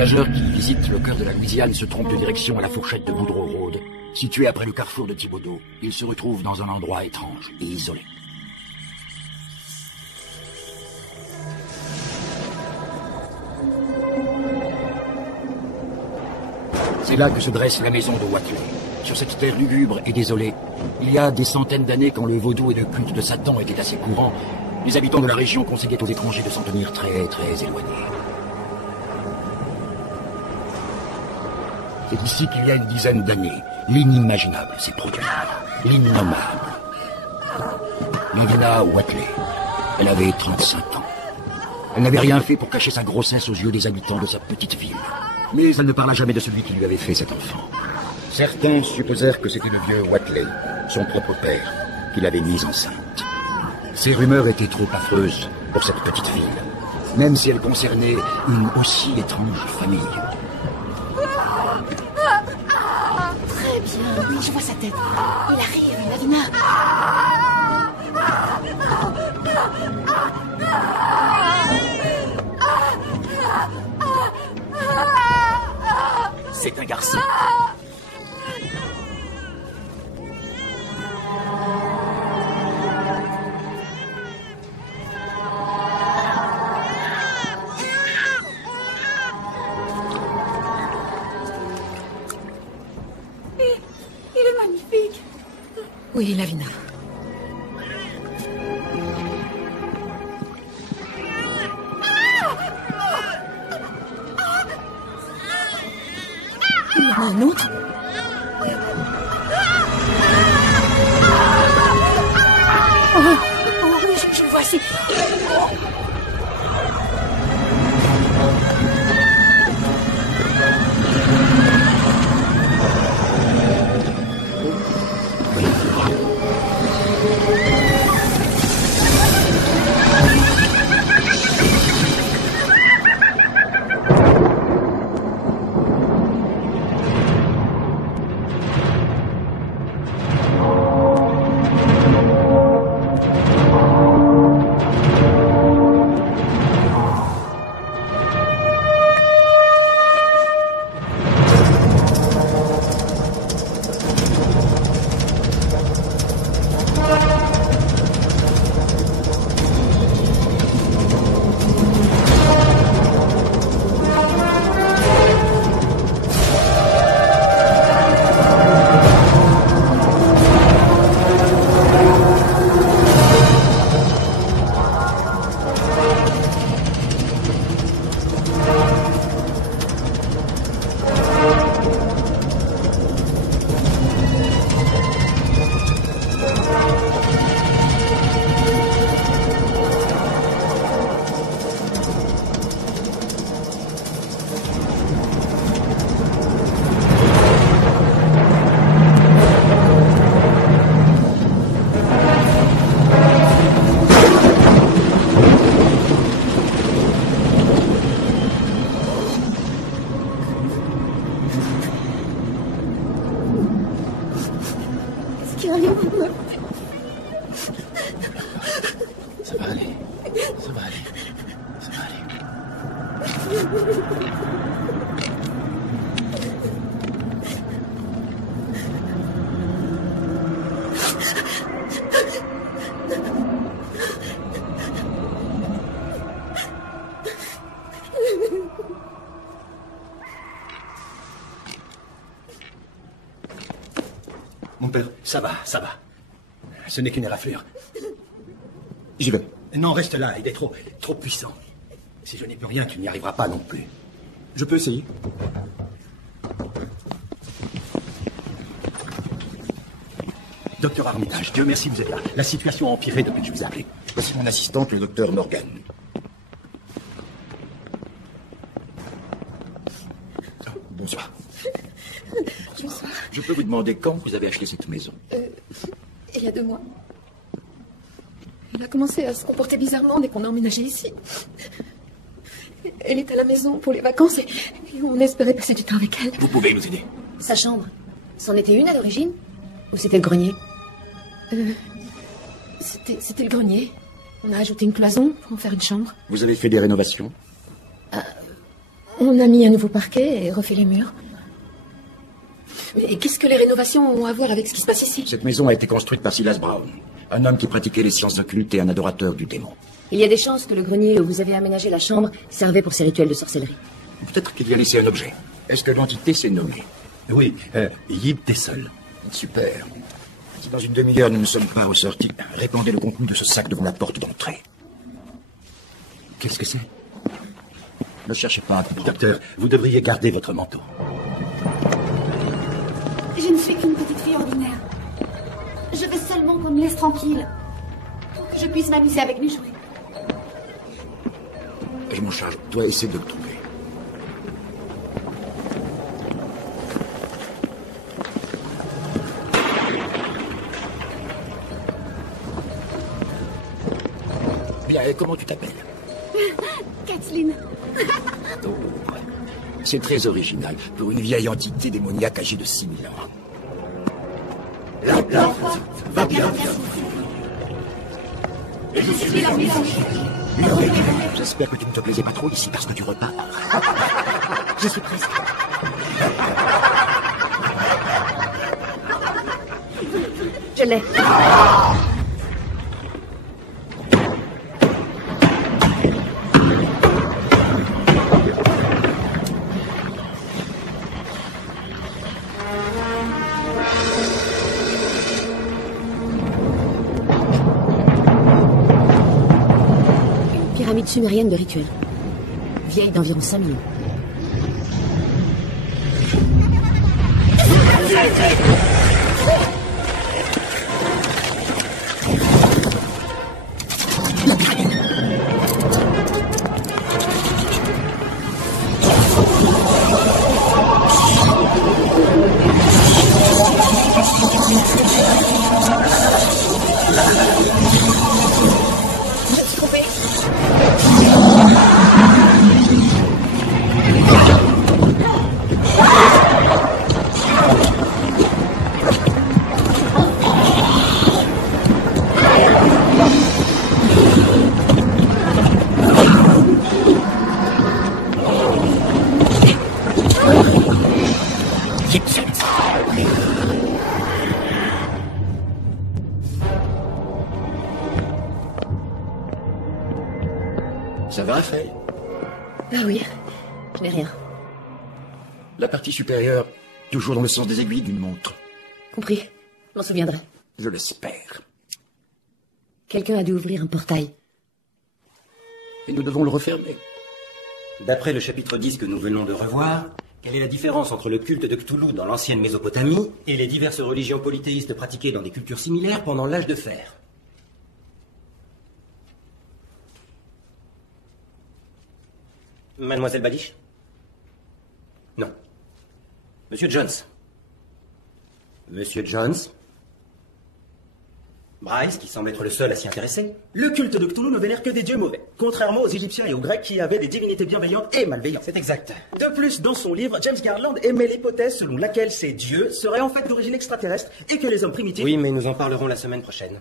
voyageur qui visite le cœur de la Louisiane se trompe de direction à la fourchette de Boudreau Road. Situé après le carrefour de Thibodaux, il se retrouve dans un endroit étrange et isolé. C'est là que se dresse la maison de Watley. Sur cette terre lugubre et désolée, il y a des centaines d'années, quand le vaudou et le culte de Satan étaient assez courants, les habitants de la région conseillaient aux étrangers de s'en tenir très, très éloignés. C'est ici qu'il y a une dizaine d'années, l'inimaginable s'est produit, l'innommable. Lavina Watley, elle avait 35 ans. Elle n'avait rien fait pour cacher sa grossesse aux yeux des habitants de sa petite ville. Mais elle ne parla jamais de celui qui lui avait fait cet enfant. Certains supposèrent que c'était le vieux Watley, son propre père, qui l'avait mise enceinte. Ces rumeurs étaient trop affreuses pour cette petite ville, même si elles concernaient une aussi étrange famille. Très bien, oui, je vois sa tête. Il arrive, Lavina. C'est un garçon. Il est magnifique. Oui, Lavina. Il y en a un autre. Oh, oui, je le vois ici. Ça va aller. Ça va aller. Ça va aller. Mon père, Ça va, ça va. Ce n'est qu'une éraflure. j'y vais. Non, reste là, il est trop puissant. Si je n'y peux rien, tu n'y arriveras pas non plus. Je peux essayer. Docteur Armitage, Dieu merci, vous êtes là. La situation a empiré depuis que je vous ai appelé. Voici mon assistante, le docteur Morgan. Bonsoir. Bonsoir. Je peux vous demander quand vous avez acheté cette maison? Il y a 2 mois. Elle a commencé à se comporter bizarrement dès qu'on a emménagé ici. Elle est à la maison pour les vacances et on espérait passer du temps avec elle. Vous pouvez nous aider. Sa chambre, c'en était une à l'origine? Ou c'était le grenier? C'était le grenier. On a ajouté une cloison pour en faire une chambre. Vous avez fait des rénovations? On a mis un nouveau parquet et refait les murs. Mais qu'est-ce que les rénovations ont à voir avec ce qui se passe ici? Cette maison a été construite par Silas Brown, un homme qui pratiquait les sciences occultes et un adorateur du démon. Il y a des chances que le grenier où vous avez aménagé la chambre servait pour ses rituels de sorcellerie. Peut-être qu'il y a laissé un objet. Est-ce que l'entité s'est nommée? Oui, Yib Tessel. Super. Si dans une demi-heure nous ne sommes pas ressortis, répandez le contenu de ce sac devant la porte d'entrée. Qu'est-ce que c'est? Ne cherchez pas à comprendre. Docteur, vous devriez garder votre manteau. Je ne suis qu'une petite fille ordinaire. Je veux seulement qu'on me laisse tranquille. Pour que je puisse m'amuser avec mes jouets. Je m'en charge. Toi, essaie de le trouver. Bien, et comment tu t'appelles? Kathleen. Oh, c'est très original pour une vieille entité démoniaque âgée de 6000 ans. L'enfant va bien faire Et je suis la mélange. J'espère que tu ne te plaisais pas trop ici parce que tu repars. Je suis presque. Je l'ai. Pyramide sumérienne de rituel. Vieille d'environ 5000 ans. Ça va, Faye? Ah oui, je n'ai rien. La partie supérieure, toujours dans le sens des aiguilles d'une montre. Compris, je m'en souviendrai. Je l'espère. Quelqu'un a dû ouvrir un portail. Et nous devons le refermer. D'après le chapitre 10 que nous venons de revoir, quelle est la différence entre le culte de Cthulhu dans l'ancienne Mésopotamie et les diverses religions polythéistes pratiquées dans des cultures similaires pendant l'âge de fer? Mademoiselle Badish? Non. Monsieur Jones? Monsieur Jones? Bryce, qui semble être le seul à s'y intéresser. Le culte de Cthulhu ne vénère que des dieux mauvais, contrairement aux Égyptiens et aux Grecs qui avaient des divinités bienveillantes et malveillantes. C'est exact. De plus, dans son livre, James Garland émet l'hypothèse selon laquelle ces dieux seraient en fait d'origine extraterrestre et que les hommes primitifs... Oui, mais nous en parlerons la semaine prochaine.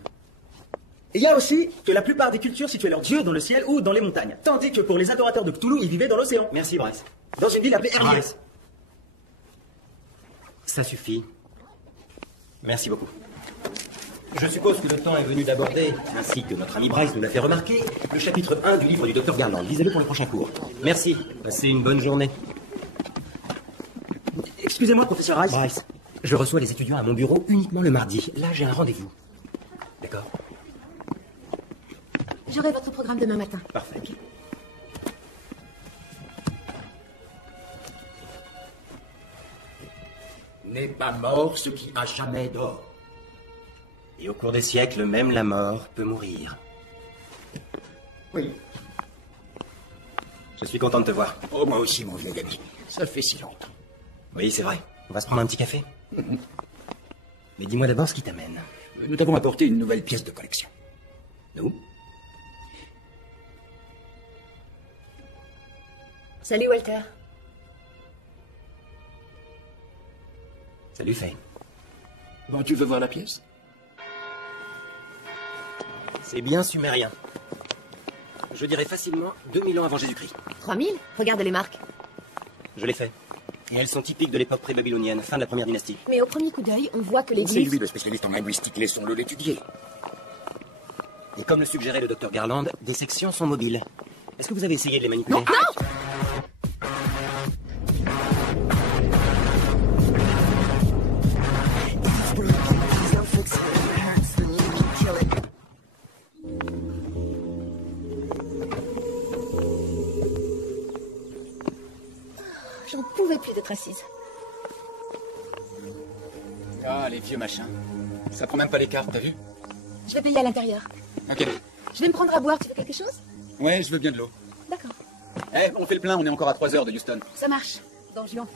Il y a aussi que la plupart des cultures situaient leurs dieux dans le ciel ou dans les montagnes, tandis que pour les adorateurs de Cthulhu, ils vivaient dans l'océan. Merci, Bryce. Dans une ville appelée Hermiès. Bryce. Ça suffit. Merci beaucoup. Je suppose que le temps est venu d'aborder, ainsi que notre ami Bryce nous l'a fait remarquer, le chapitre 1 du livre du Dr Garland. Lisez-le pour le prochain cours. Merci. Passez une bonne journée. Excusez-moi, professeur Rice. Bryce, je reçois les étudiants à mon bureau uniquement le mardi. Là, j'ai un rendez-vous. D'accord? J'aurai votre programme demain matin. Parfait. N'est pas mort ce qui a jamais d'or. Et au cours des siècles, même la mort peut mourir. Oui. Je suis content de te voir. Oh, moi aussi, mon vieil ami. Ça fait si longtemps. Oui, c'est vrai. On va se prendre un petit café. Mais dis-moi d'abord ce qui t'amène. Nous t'avons apporté une nouvelle pièce de collection. Nous? Salut, Walter. Salut, Faye. Bon, tu veux voir la pièce? C'est bien sumérien. Je dirais facilement 2000 ans avant Jésus-Christ. 3000? Regarde les marques. Je l'ai fait. Et elles sont typiques de l'époque pré-babylonienne, fin de la première dynastie. Mais au premier coup d'œil, on voit que C'est l'église... lui le spécialiste en linguistique, laissons-le l'étudier. Et comme le suggérait le docteur Garland, des sections sont mobiles. Est-ce que vous avez essayé de les manipuler? Non. J'en pouvais plus d'être assise. Ah, les vieux machins. Ça prend même pas les cartes, t'as vu? Je vais payer à l'intérieur. Ok. Je vais me prendre à boire. Tu veux quelque chose? Ouais, je veux bien de l'eau. D'accord. Eh, on fait le plein, on est encore à 3 heures de Houston. Ça marche. Don Juan.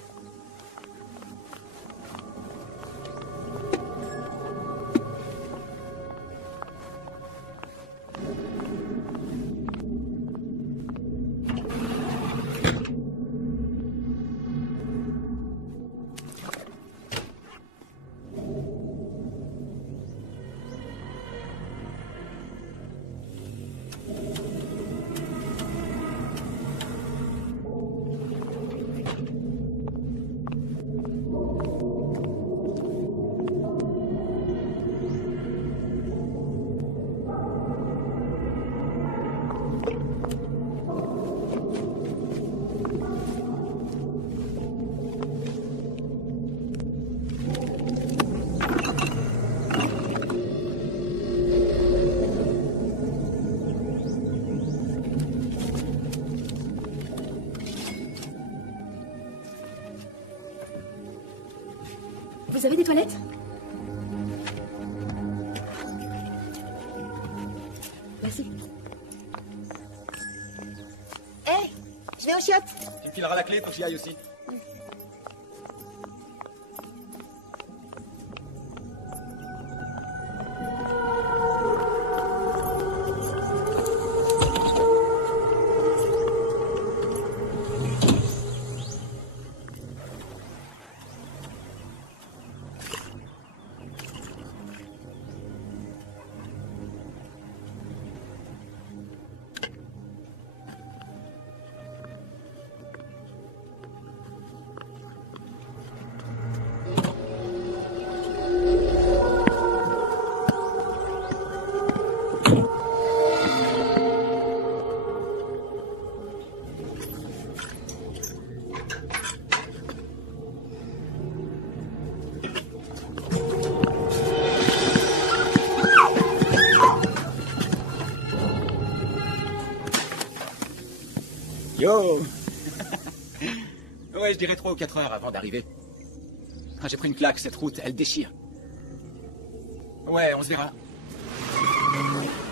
Vous avez des toilettes? Merci. Hé, je vais aux chiottes. Tu me fileras la clé pour que j'y aille aussi. Yo. Ouais, je dirais 3 ou 4 heures avant d'arriver. Ah, j'ai pris une claque, cette route, elle déchire. Ouais, on se verra.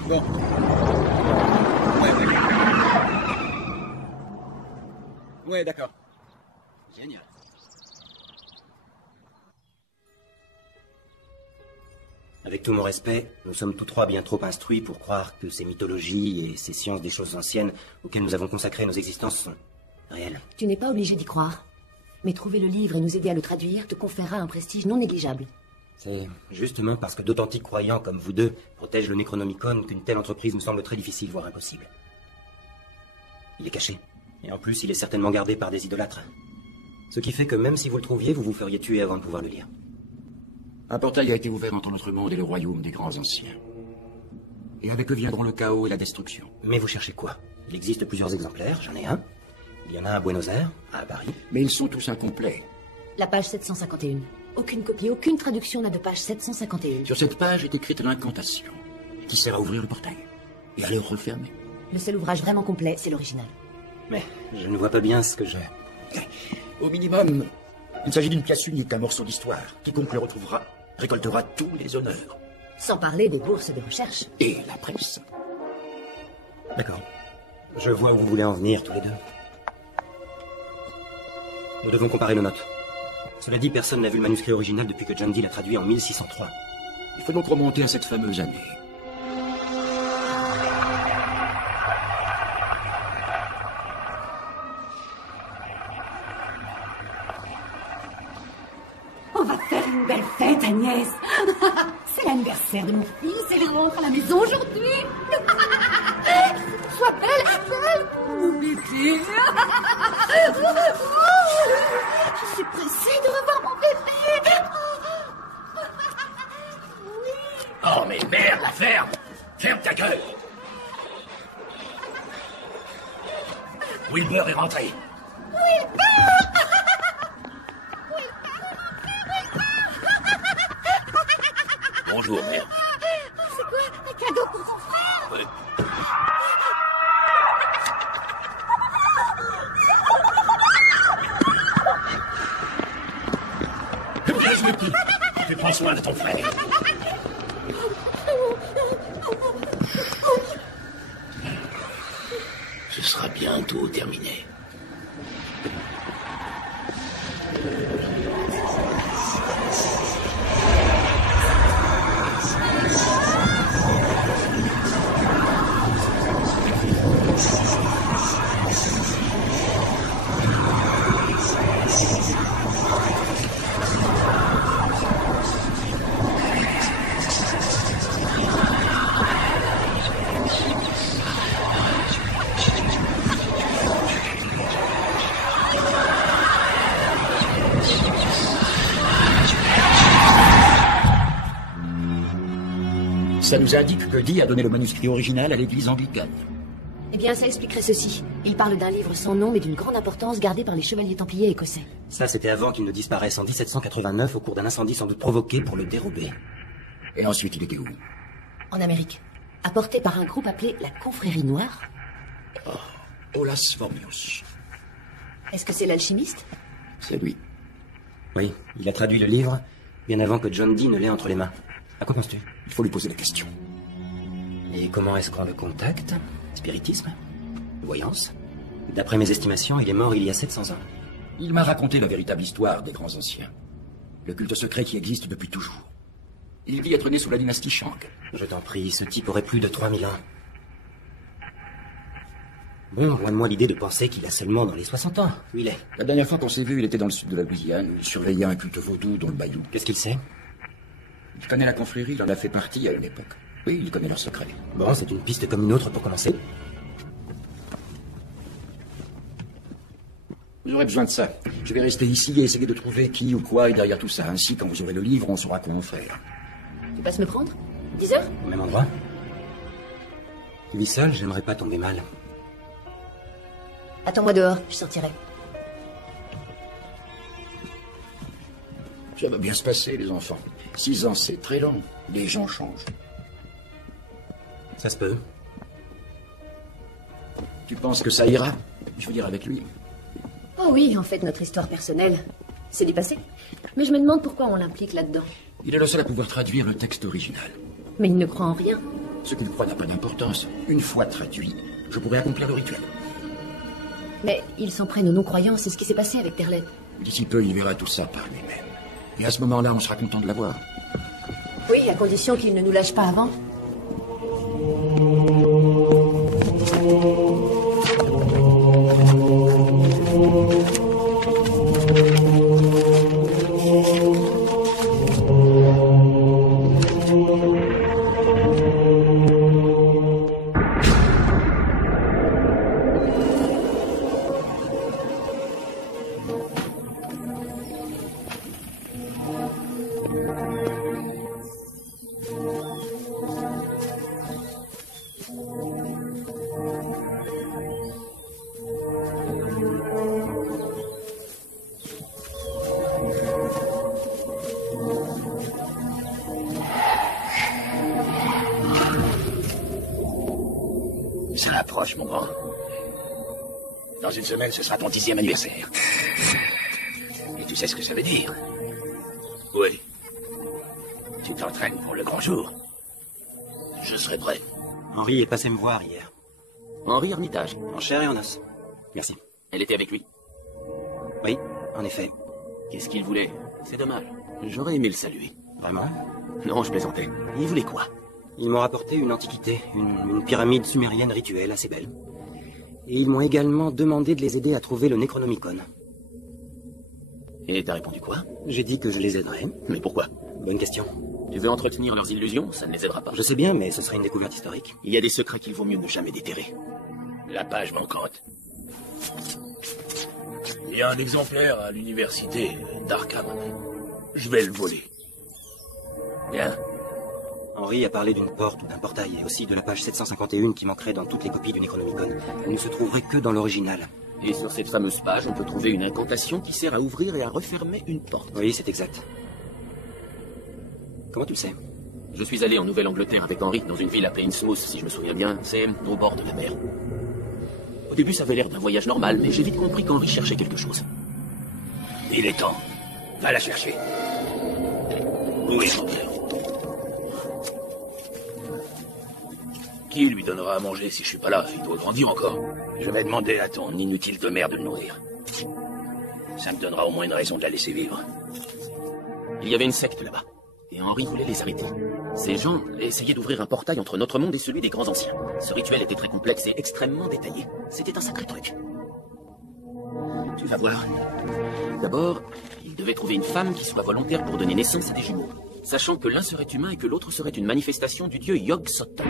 Bon. Ouais, d'accord. Ouais, d'accord. Génial. Avec tout mon respect, nous sommes tous trois bien trop instruits pour croire que ces mythologies et ces sciences des choses anciennes auxquelles nous avons consacré nos existences sont réelles. Tu n'es pas obligé d'y croire. Mais trouver le livre et nous aider à le traduire te conférera un prestige non négligeable. C'est justement parce que d'authentiques croyants comme vous deux protègent le Necronomicon qu'une telle entreprise me semble très difficile, voire impossible. Il est caché. Et en plus, il est certainement gardé par des idolâtres. Ce qui fait que même si vous le trouviez, vous vous feriez tuer avant de pouvoir le lire. Un portail a été ouvert entre notre monde et le royaume des grands anciens. Et avec eux viendront le chaos et la destruction. Mais vous cherchez quoi? Il existe plusieurs exemplaires, j'en ai un. Il y en a à Buenos Aires, à Paris. Mais ils sont tous incomplets. La page 751. Aucune copie, aucune traduction n'a de page 751. Sur cette page est écrite l'incantation, qui sert à ouvrir le portail et à le refermer. Le seul ouvrage vraiment complet, c'est l'original. Mais je ne vois pas bien ce que je... Au minimum, il s'agit d'une pièce unique, un morceau d'histoire. Quiconque le retrouvera récoltera tous les honneurs. Sans parler des bourses de recherche. Et la presse. D'accord. Je vois où vous voulez en venir, tous les deux. Nous devons comparer nos notes. Cela dit, personne n'a vu le manuscrit original depuis que John Dee l'a traduit en 1603. Il faut donc remonter à cette fameuse année. On va faire une belle fête, Agnès. C'est l'anniversaire de mon fils et il rentre à la maison aujourd'hui. sois belle, belle. Mon bébé. Je suis pressée de revoir mon bébé. Oh, mais merde, la ferme! Ferme ta gueule! Wilbur est rentré. Bonjour, mère. C'est quoi un cadeau pour ton frère? Ouais. Laisse le petit. Tu prends soin de ton frère. Ce sera bientôt terminé. Ça nous indique que Dee a donné le manuscrit original à l'église anglicane. Eh bien, ça expliquerait ceci. Il parle d'un livre sans nom, mais d'une grande importance gardé par les chevaliers templiers écossais. Ça, c'était avant qu'il ne disparaisse en 1789 au cours d'un incendie sans doute provoqué pour le dérober. Et ensuite, il était où? En Amérique. Apporté par un groupe appelé la Confrérie Noire. Olas Formius. Est-ce que c'est l'alchimiste? C'est lui. Oui, il a traduit le livre bien avant que John Dee ne l'ait entre les mains. À quoi penses-tu? Il faut lui poser la question. Et comment est-ce qu'on le contacte? Spiritisme? Voyance? D'après mes estimations, il est mort il y a 700 ans. Il m'a raconté la véritable histoire des grands anciens. Le culte secret qui existe depuis toujours. Il dit être né sous la dynastie Shang. Je t'en prie, ce type aurait plus de 3000 ans. Bon, loin de moi l'idée de penser qu'il a seulement dans les 60 ans. Où il est? La dernière fois qu'on s'est vu, il était dans le sud de la Louisiane. Il surveillait un culte vaudou dans le bayou. Qu'est-ce qu'il sait? Il connaît la confrérie, il en a fait partie à une époque. Oui, il connaît leurs secrets. Bon, c'est une piste comme une autre pour commencer. Vous aurez besoin de ça. Je vais rester ici et essayer de trouver qui ou quoi est derrière tout ça. Ainsi, quand vous aurez le livre, on saura quoi en faire. Tu passes me prendre? 10 heures? Au même endroit. Tu vis seul, j'aimerais pas tomber mal. Attends-moi dehors, je sortirai. Ça va bien se passer, les enfants. 6 ans, c'est très long. Les gens changent. Ça se peut. Tu penses que ça ira? Je veux dire, avec lui. Oh oui, en fait, notre histoire personnelle, c'est du passé. Mais je me demande pourquoi on l'implique là-dedans. Il est le seul à pouvoir traduire le texte original. Mais il ne croit en rien. Ce qu'il croit n'a pas d'importance. Une fois traduit, je pourrais accomplir le rituel. Mais il s'en prenne aux non-croyants, c'est ce qui s'est passé avec Terlet. D'ici peu, il verra tout ça par lui-même. Et à ce moment-là, on sera content de l'avoir. Oui, à condition qu'il ne nous lâche pas avant. Ça approche, mon grand. Dans une semaine, ce sera ton 10e anniversaire. Et tu sais ce que ça veut dire? Oui. Tu t'entraînes pour le grand jour. Je serai prêt. Henri est passé me voir hier. Henri Armitage. En chair et en os. Merci. Elle était avec lui. Oui, en effet. Qu'est-ce qu'il voulait? C'est dommage. J'aurais aimé le saluer. Vraiment? Non, je plaisantais. Il voulait quoi? Ils m'ont rapporté une antiquité, une pyramide sumérienne rituelle assez belle. Et ils m'ont également demandé de les aider à trouver le Necronomicon. Et t'as répondu quoi? J'ai dit que je les aiderais. Mais pourquoi? Bonne question. Tu veux entretenir leurs illusions? Ça ne les aidera pas. Je sais bien, mais ce serait une découverte historique. Il y a des secrets qu'il vaut mieux ne jamais déterrer. La page manquante. Il y a un exemplaire à l'université d'Arkham. Je vais le voler. Bien. Henry a parlé d'une porte ou d'un portail, et aussi de la page 751 qui manquerait dans toutes les copies du Necronomicon. Elle ne se trouverait que dans l'original. Et sur cette fameuse page, on peut trouver une incantation qui sert à ouvrir et à refermer une porte. Oui, c'est exact. Comment tu le sais? Je suis allé en Nouvelle-Angleterre avec Henry, dans une ville appelée Innsmouth, si je me souviens bien. C'est au bord de la mer. Au début, ça avait l'air d'un voyage normal, mais j'ai vite compris qu'Henry cherchait quelque chose. Il est temps. Va la chercher. Oui, mon père. Qui lui donnera à manger si je suis pas là? Il doit grandir encore. Je vais demander à ton inutile de mère de le nourrir. Ça me donnera au moins une raison de la laisser vivre. Il y avait une secte là-bas, et Henry voulait les arrêter. Ces gens essayaient d'ouvrir un portail entre notre monde et celui des grands anciens. Ce rituel était très complexe et extrêmement détaillé. C'était un sacré truc. Tu vas voir. D'abord, ils devaient trouver une femme qui soit volontaire pour donner naissance à des jumeaux, sachant que l'un serait humain et que l'autre serait une manifestation du dieu Yog-Sothoth.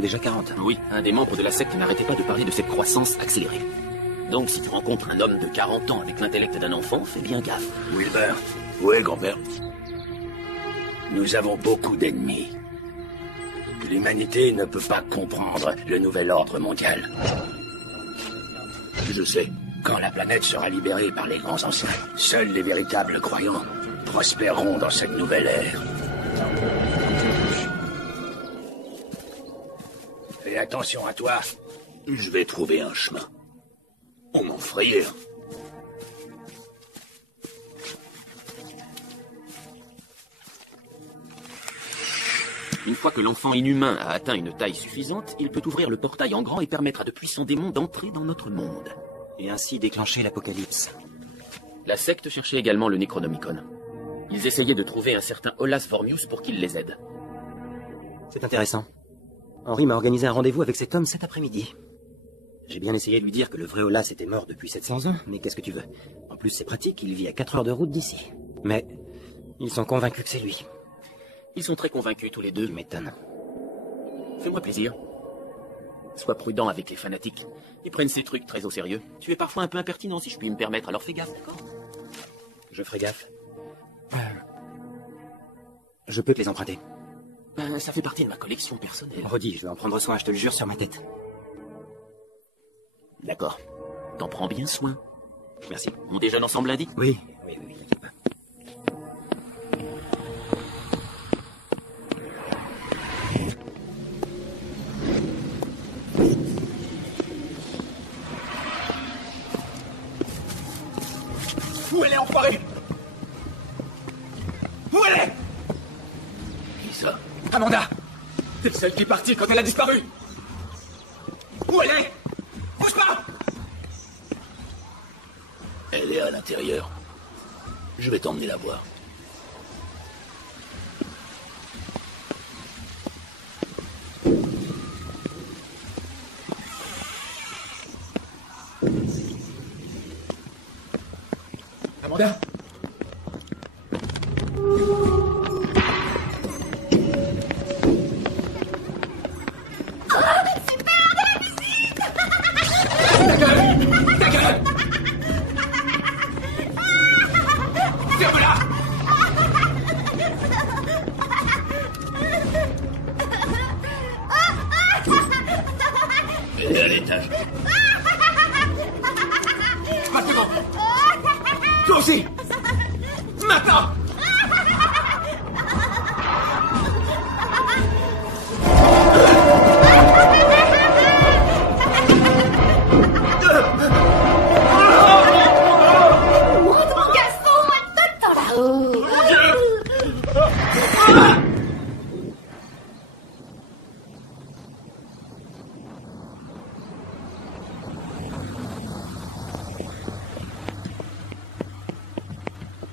Déjà 40. Oui, un des membres de la secte n'arrêtait pas de parler de cette croissance accélérée. Donc si tu rencontres un homme de 40 ans avec l'intellect d'un enfant, fais bien gaffe. Wilbur, où est grand-père? Nous avons beaucoup d'ennemis. L'humanité ne peut pas comprendre le nouvel ordre mondial. Je sais, quand la planète sera libérée par les grands anciens, seuls les véritables croyants prospéreront dans cette nouvelle ère. Fais attention à toi. Je vais trouver un chemin. On m'en frayer. Une fois que l'enfant inhumain a atteint une taille suffisante, il peut ouvrir le portail en grand et permettre à de puissants démons d'entrer dans notre monde. Et ainsi déclencher l'apocalypse. La secte cherchait également le Necronomicon. Ils essayaient de trouver un certain Olas Vormius pour qu'il les aide. C'est intéressant. Henry m'a organisé un rendez-vous avec cet homme cet après-midi. J'ai bien essayé de lui dire que le vrai Olas était mort depuis 700 ans, mais qu'est-ce que tu veux? En plus, c'est pratique, il vit à 4 heures de route d'ici. Mais ils sont convaincus que c'est lui. Ils sont très convaincus tous les deux. Tu m'étonnes. Fais-moi plaisir. Sois prudent avec les fanatiques. Ils prennent ces trucs très au sérieux. Tu es parfois un peu impertinent, si je puis me permettre, alors fais gaffe, d'accord? Je ferai gaffe. Je peux te les emprunter. Ça fait partie de ma collection personnelle. Redis, je vais en prendre soin, je te le jure sur ma tête. D'accord. T'en prends bien soin. Merci. On déjeune ensemble lundi? Oui, t'inquiète pas. Où elle est, enfoirée? Où elle est? Qui ça? Amanda! T'es celle qui est partie quand elle a disparu! Où elle est? Bouge pas! Elle est à l'intérieur. Je vais t'emmener la voir. Amanda? Elle est à l'étage. Maintenant! Toi aussi!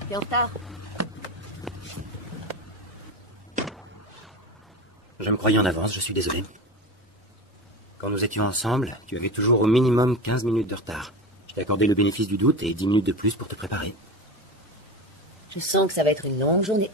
T'es en retard. Je me croyais en avance, je suis désolé. Quand nous étions ensemble, tu avais toujours au minimum 15 minutes de retard. Je t'ai accordé le bénéfice du doute et 10 minutes de plus pour te préparer. Je sens que ça va être une longue journée.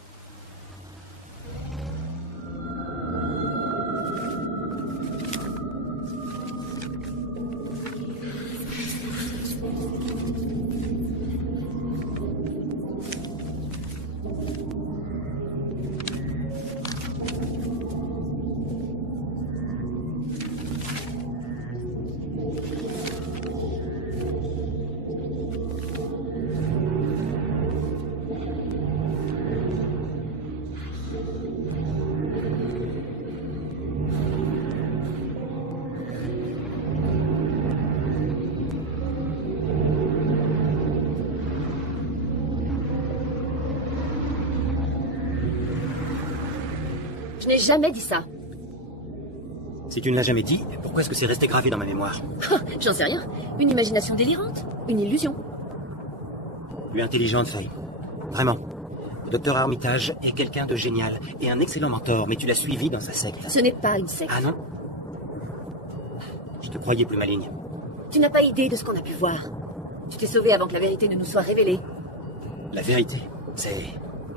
Je n'ai jamais dit ça. Si tu ne l'as jamais dit, pourquoi est-ce que c'est resté gravé dans ma mémoire? J'en sais rien. Une imagination délirante. Une illusion. Tu es intelligente, Faye. Vraiment. Le docteur Armitage est quelqu'un de génial et un excellent mentor, mais tu l'as suivi dans sa secte. Ce n'est pas une secte. Ah non? Je te croyais plus maligne. Tu n'as pas idée de ce qu'on a pu voir. Tu t'es sauvé avant que la vérité ne nous soit révélée. La vérité, c'est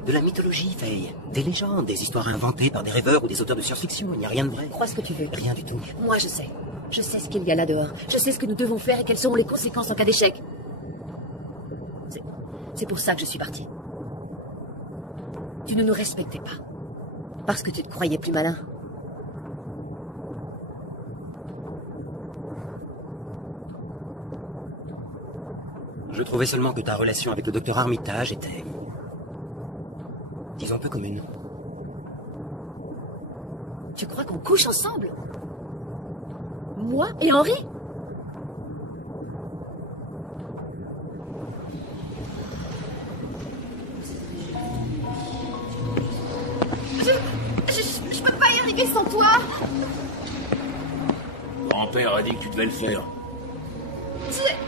de la mythologie, Faye. Des légendes, des histoires inventées par des rêveurs ou des auteurs de science-fiction. Il n'y a rien de vrai. Crois ce que tu veux. Rien du tout. Moi, je sais. Je sais ce qu'il y a là dehors. Je sais ce que nous devons faire et quelles seront les conséquences en cas d'échec. C'est pour ça que je suis partie. Tu ne nous respectais pas. Parce que tu te croyais plus malin. Je trouvais seulement que ta relation avec le docteur Armitage était, disons, peu commune. Tu crois qu'on couche ensemble? Moi et Henri? Je peux pas y arriver sans toi. Grand-père a dit que tu devais le faire.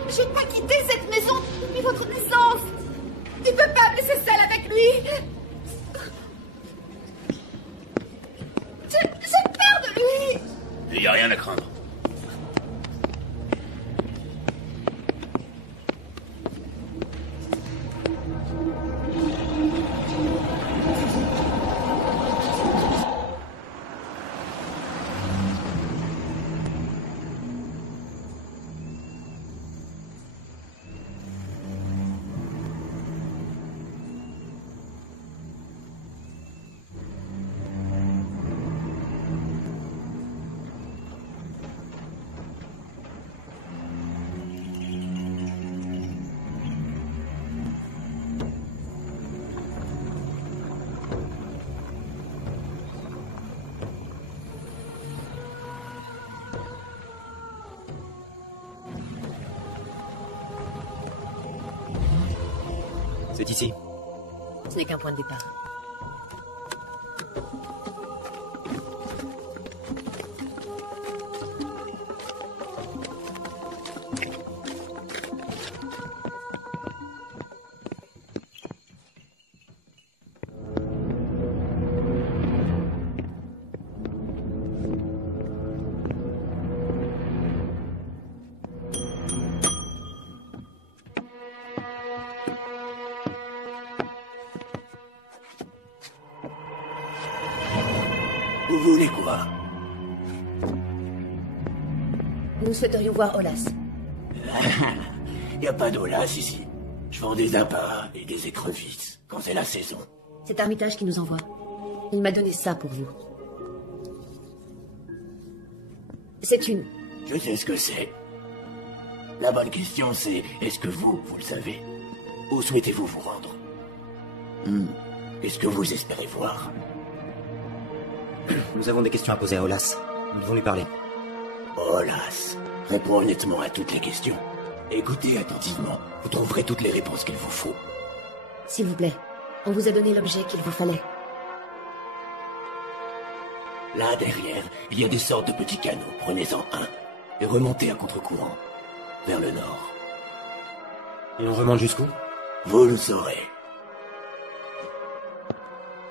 J'ai pas quitté cette maison depuis votre naissance. Tu peux pas me laisser seule avec lui. J'ai peur de lui. Il n'y a rien à craindre. C'est ici. Ce n'est qu'un point de départ. Vous voulez quoi? Nous souhaiterions voir Olas. Y a pas d'Olas ici. Je vends des appâts et des écrevisses quand c'est la saison. C'est Armitage qui nous envoie. Il m'a donné ça pour vous. C'est une... Je sais ce que c'est. La bonne question c'est, est-ce que vous le savez? Où souhaitez-vous vous rendre? Est-ce que vous espérez voir? Nous avons des questions à poser à Olas. Nous devons lui parler. Olas répond honnêtement à toutes les questions. Écoutez attentivement, vous trouverez toutes les réponses qu'il vous faut. S'il vous plaît, on vous a donné l'objet qu'il vous fallait. Là, derrière, il y a des sortes de petits canaux. Prenez-en un et remontez à contre-courant, vers le nord. Et on remonte jusqu'où? Vous le saurez.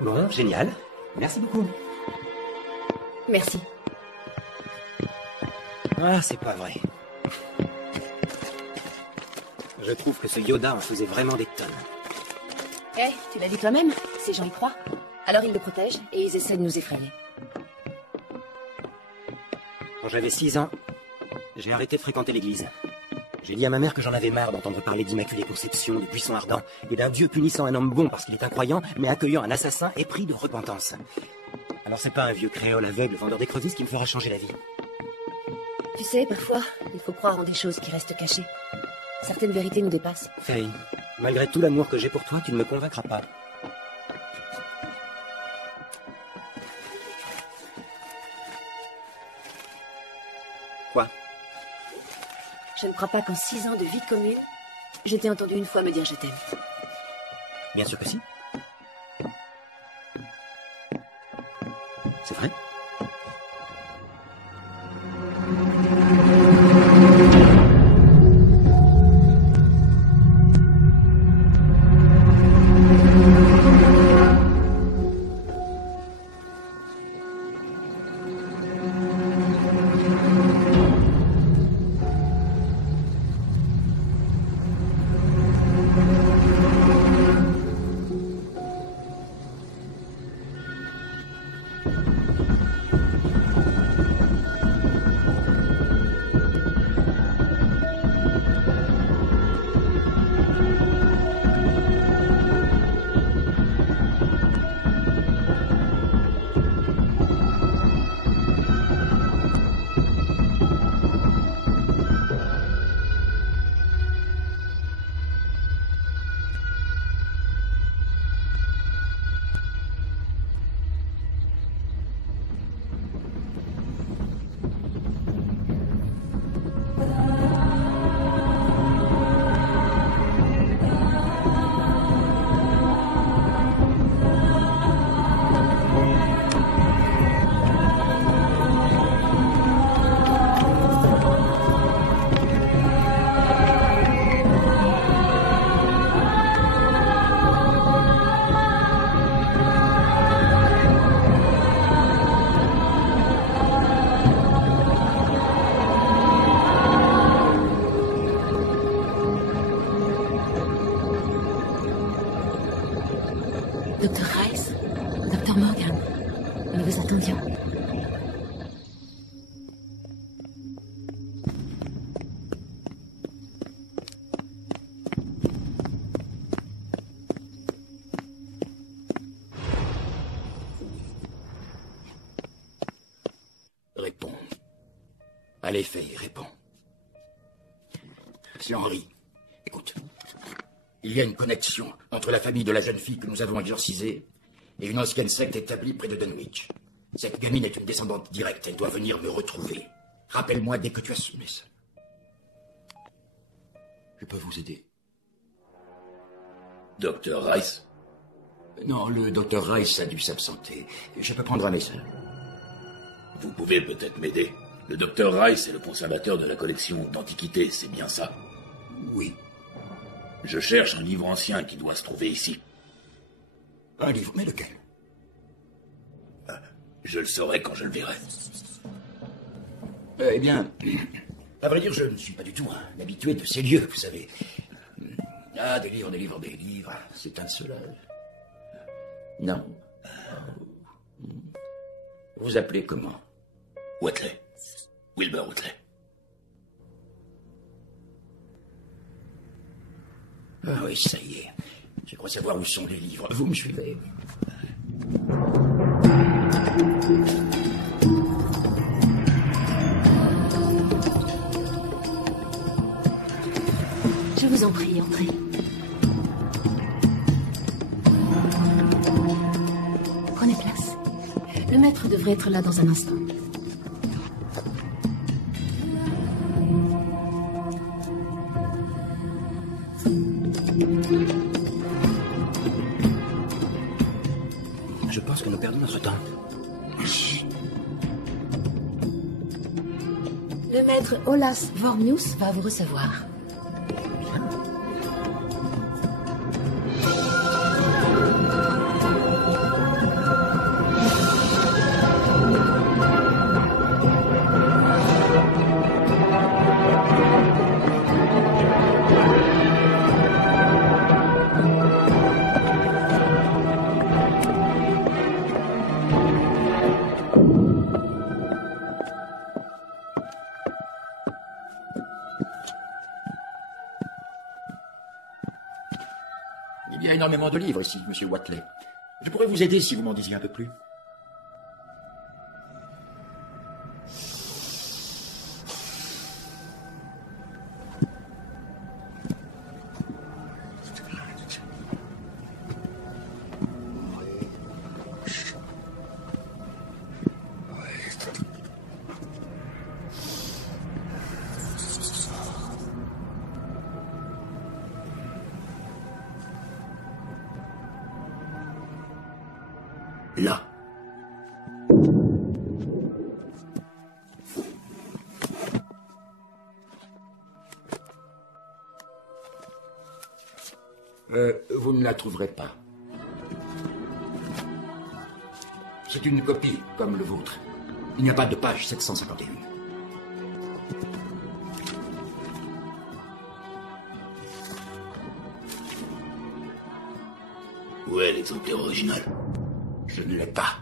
Bon, génial. Merci beaucoup. Merci. Ah, c'est pas vrai. Je trouve que ce Yoda en faisait vraiment des tonnes. Eh, tu l'as dit toi-même, ces gens y croient. Alors ils le protègent et ils essaient de nous effrayer. Quand j'avais 6 ans, j'ai arrêté de fréquenter l'église. J'ai dit à ma mère que j'en avais marre d'entendre parler d'Immaculée Conception, de buissons ardents, et d'un Dieu punissant un homme bon parce qu'il est incroyant, mais accueillant un assassin épris de repentance. Alors c'est pas un vieux créole aveugle vendeur d'écrevisses qui me fera changer la vie. Tu sais, parfois, il faut croire en des choses qui restent cachées. Certaines vérités nous dépassent. Faye, malgré tout l'amour que j'ai pour toi, tu ne me convaincras pas. Quoi? Je ne crois pas qu'en 6 ans de vie commune, je t'ai entendu une fois me dire je t'aime. Bien sûr que si. C'est vrai? Dr. Rice, Dr. Morgan, nous vous attendions. Réponds. Allez, Faye, réponds. C'est Henry. Écoute. Il y a une connexion entre la famille de la jeune fille que nous avons exorcisée et une ancienne secte établie près de Dunwich. Cette gamine est une descendante directe. Elle doit venir me retrouver. Rappelle-moi dès que tu as sonné ça. Je peux vous aider. Dr. Rice? Non, le Dr. Rice a dû s'absenter. Je peux prendre un message. Vous pouvez peut-être m'aider. Le Dr. Rice est le conservateur de la collection d'antiquités, c'est bien ça? Oui. Je cherche un livre ancien qui doit se trouver ici. Un livre, mais lequel? Je le saurai quand je le verrai. Eh bien, à vrai dire, je ne suis pas du tout un habitué de ces lieux, vous savez. Ah, des livres, des livres, des livres. C'est un de ceux-là. Non. Vous appelez comment? Watley. Wilbur Watley. Ah oui, ça y est. Je crois savoir où sont les livres. Vous me suivez? Je vous en prie, entrez. Prenez place. Le maître devrait être là dans un instant. Je pense que nous perdons notre temps. Le maître Olas Vormius va vous recevoir. Il y a énormément de livres ici, monsieur Watley. Je pourrais vous aider si vous m'en disiez un peu plus. Là. Vous ne la trouverez pas. C'est une copie, comme le vôtre. Il n'y a pas de page 751. Où est l'exemplaire original? Je ne l'ai pas.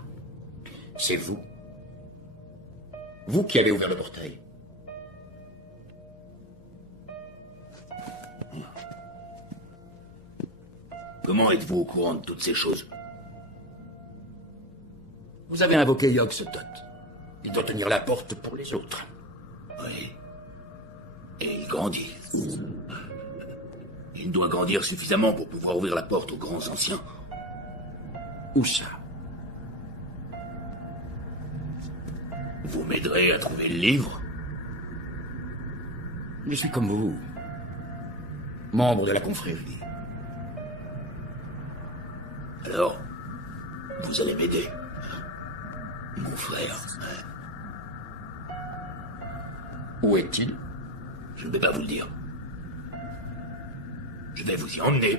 C'est vous. Vous qui avez ouvert le portail. Comment êtes-vous au courant de toutes ces choses? Vous avez invoqué Yog-Sothoth. Il doit tenir la porte pour les autres. Oui. Et il grandit. Il doit grandir suffisamment pour pouvoir ouvrir la porte aux grands anciens. Où ça? Vous m'aiderez à trouver le livre? Je suis comme vous. Membre de la confrérie. Alors, vous allez m'aider. Mon frère. Où est-il? Je ne vais pas vous le dire. Je vais vous y emmener.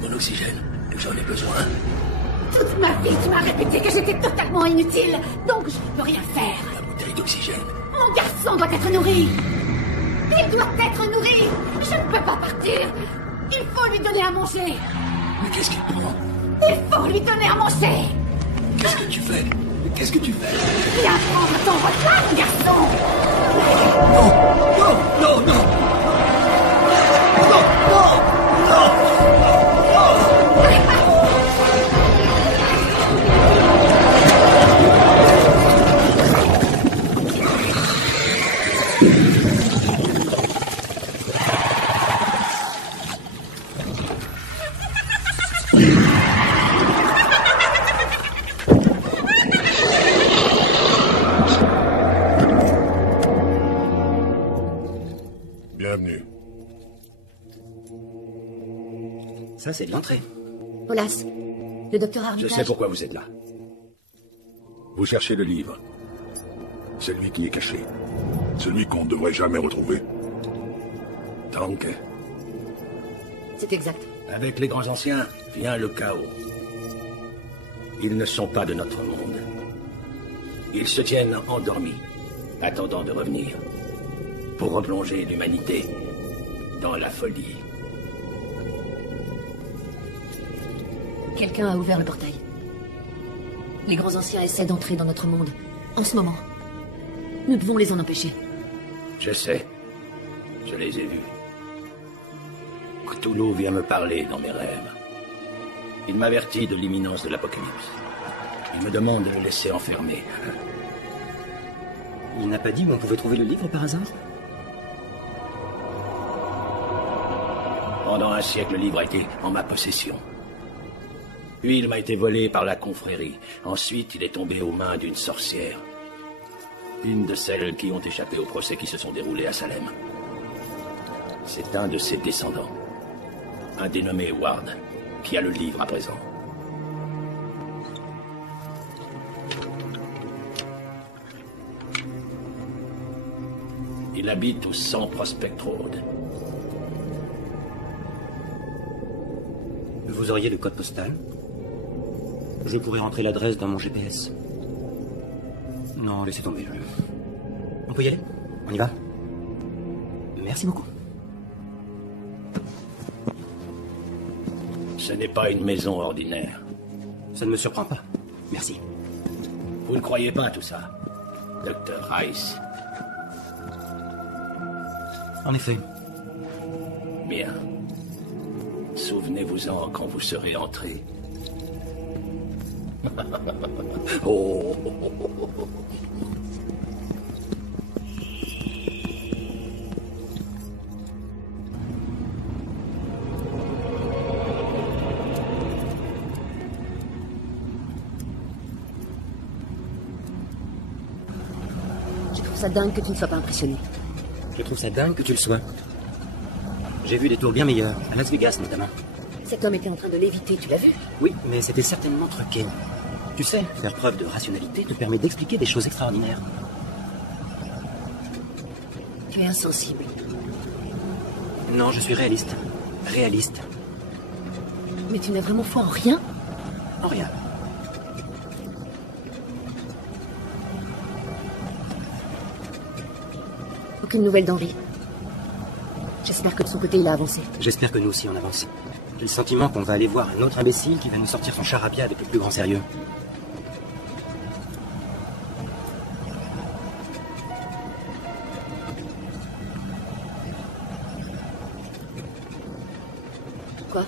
Mon oxygène, j'en ai besoin. Toute ma vie, tu m'as répété que j'étais totalement inutile, donc je ne peux rien faire. La bouteille d'oxygène. Mon garçon doit être nourri. Il doit être nourri. Je ne peux pas partir. Il faut lui donner à manger. Mais qu'est-ce qu'il prend? Il faut lui donner à manger. Qu'est-ce que tu fais? Qu'est-ce que tu fais? Viens prendre ton repas, mon garçon. Non, non, non, non. Non, non, non. Bienvenue. Ça, c'est de l'entrée. Olas, le docteur Armitage... Je sais pourquoi vous êtes là. Vous cherchez le livre. Celui qui est caché. Celui qu'on ne devrait jamais retrouver. Donc... C'est exact. Avec les grands anciens vient le chaos. Ils ne sont pas de notre monde. Ils se tiennent endormis, attendant de revenir, pour replonger l'humanité dans la folie. Quelqu'un a ouvert le portail. Les grands anciens essaient d'entrer dans notre monde, en ce moment. Nous devons les en empêcher. Je sais. Je les ai vus. Cthulhu vient me parler dans mes rêves. Il m'avertit de l'imminence de l'apocalypse. Il me demande de le laisser enfermer. Il n'a pas dit où on pouvait trouver le livre par hasard? Pendant un siècle, le livre a été en ma possession. Puis il m'a été volé par la confrérie. Ensuite, il est tombé aux mains d'une sorcière. Une de celles qui ont échappé au procès qui se sont déroulés à Salem. C'est un de ses descendants. Un dénommé Ward. Qui a le livre à présent? Il habite au 100 Prospect Road. Vous auriez le code postal? Je pourrais rentrer l'adresse dans mon GPS. Non, laissez tomber. On peut y aller? On y va? Merci beaucoup. Ce n'est pas une maison ordinaire. Ça ne me surprend pas. Merci. Vous ne croyez pas à tout ça, Dr. Rice? En effet. Bien. Souvenez-vous-en quand vous serez entré. Oh. Je trouve ça dingue que tu ne sois pas impressionné. Je trouve ça dingue que tu le sois. J'ai vu des tours bien meilleurs, à Las Vegas notamment. Cet homme était en train de l'éviter, tu l'as vu? Oui, mais c'était certainement truqué. Tu sais, faire preuve de rationalité te permet d'expliquer des choses extraordinaires. Tu es insensible. Non, je suis réaliste. Réaliste. Mais tu n'as vraiment foi en rien? En rien. Aucune nouvelle d'Henri. J'espère que de son côté, il a avancé. J'espère que nous aussi on avance. J'ai le sentiment qu'on va aller voir un autre imbécile qui va nous sortir son charabia avec le plus grand sérieux. Quoi?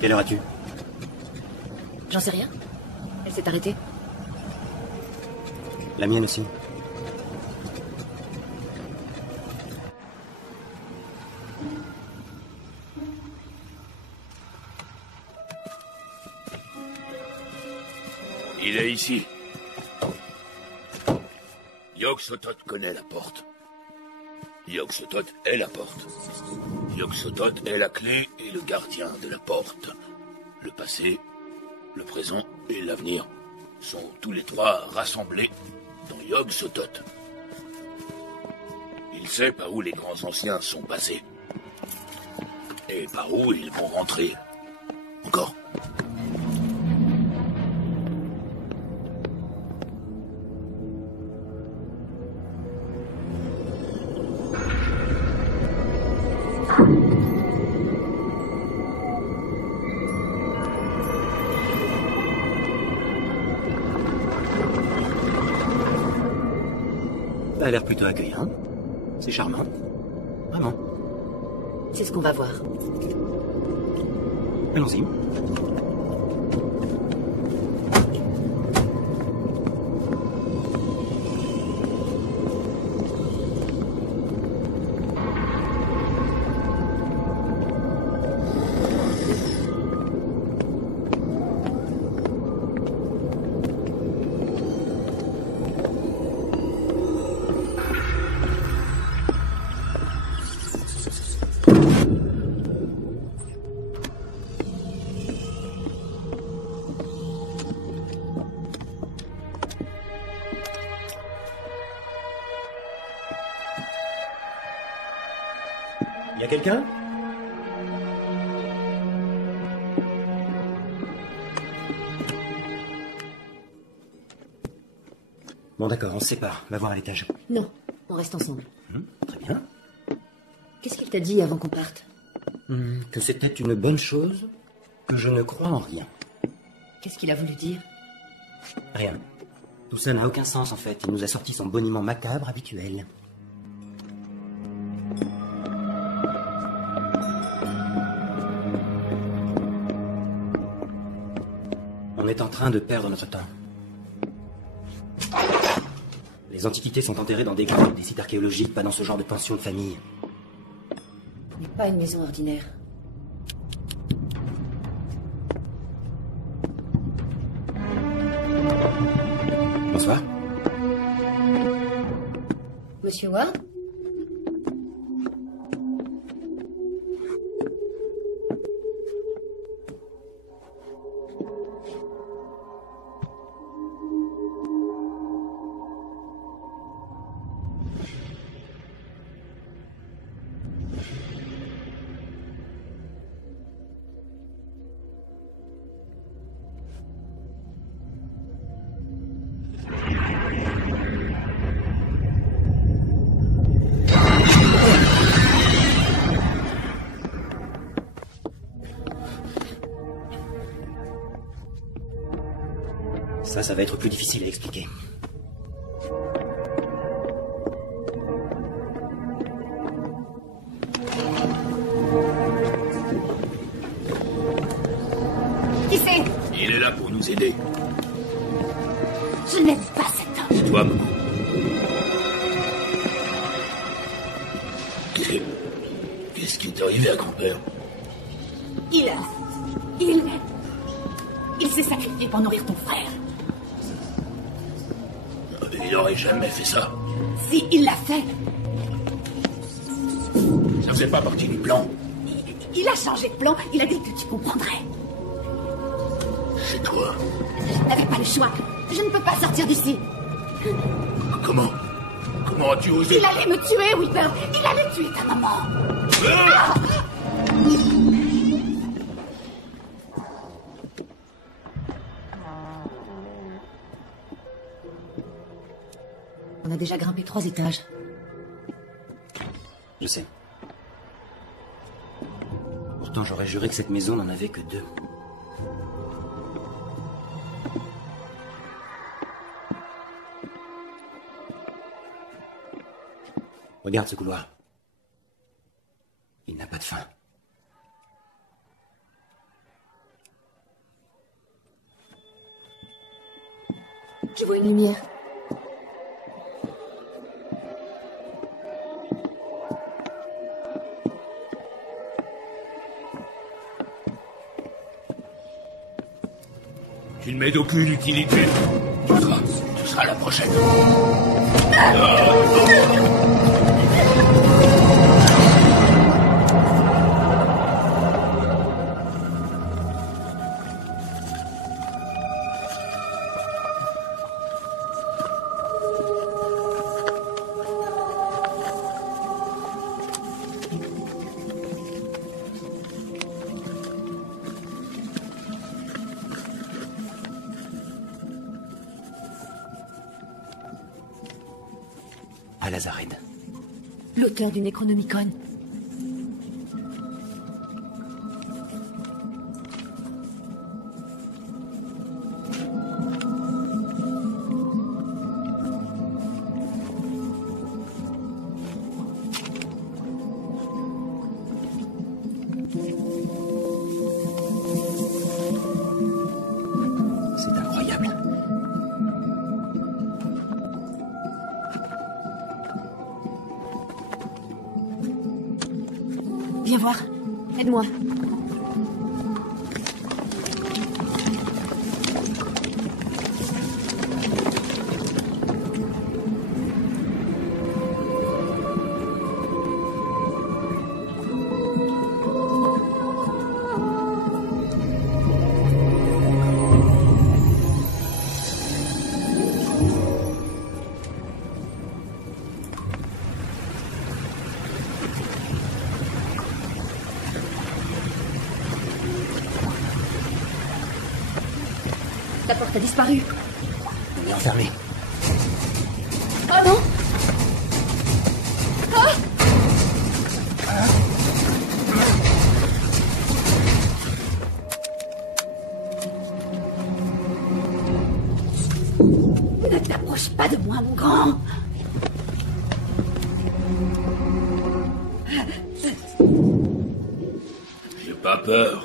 Quelle heure as-tu? J'en sais rien. Elle s'est arrêtée. La mienne aussi. Il est ici. Yog-Sothoth connaît la porte. Yog-Sothoth est la porte. Yog-Sothoth est la clé et le gardien de la porte. Le passé, le présent et l'avenir sont tous les trois rassemblés dans Yog-Sothoth. Il sait par où les grands anciens sont passés. Et par où ils vont rentrer. Encore. Ça a l'air plutôt accueillant. C'est charmant. Vraiment. C'est ce qu'on va voir. Allons-y. Y a quelqu'un? Bon d'accord, on se sépare. Va voir à l'étage. Non, on reste ensemble. Très bien. Qu'est-ce qu'il t'a dit avant qu'on parte? Que c'était une bonne chose, que je ne crois en rien. Qu'est-ce qu'il a voulu dire? Rien. Tout ça n'a aucun sens en fait. Il nous a sorti son boniment macabre habituel. On est en train de perdre notre temps. Les antiquités sont enterrées dans des grottes, des sites archéologiques, pas dans ce genre de pension de famille. Ce n'est pas une maison ordinaire. Bonsoir. Monsieur Ward? Ça va être plus difficile à expliquer. Qui c'est? Il est là pour nous aider. Je n'aime pas cet homme. C'est toi, Momo. Qu'est-ce qui est arrivé à grand-père? Il s'est sacrifié pour nourrir ton frère. Il n'aurait jamais fait ça. Si, il l'a fait. Ça faisait pas partie du plan. Il a changé de plan. Il a dit que tu comprendrais. C'est toi. Je n'avais pas le choix. Je ne peux pas sortir d'ici. Comment as-tu osé? Il allait me tuer, Whipper. Il allait tuer ta maman. Ah! On a déjà grimpé 3 étages. Je sais. Pourtant, j'aurais juré que cette maison n'en avait que 2. Regarde ce couloir. Il n'a pas de fin. Je vois une lumière. Tu ne m'es d'aucune utilité. Tu seras la prochaine. À Lazarène. L'auteur du Necronomicon. C'est incroyable. Viens voir. Aide-moi. La porte a disparu. On est enfermé. Oh non! Ah! Ne t'approche pas de moi, mon grand. J'ai pas peur.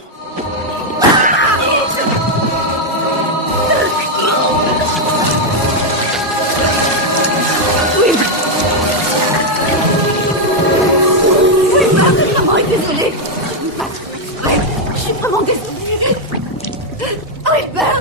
Désolée. Je suis vraiment désolée. Whipper.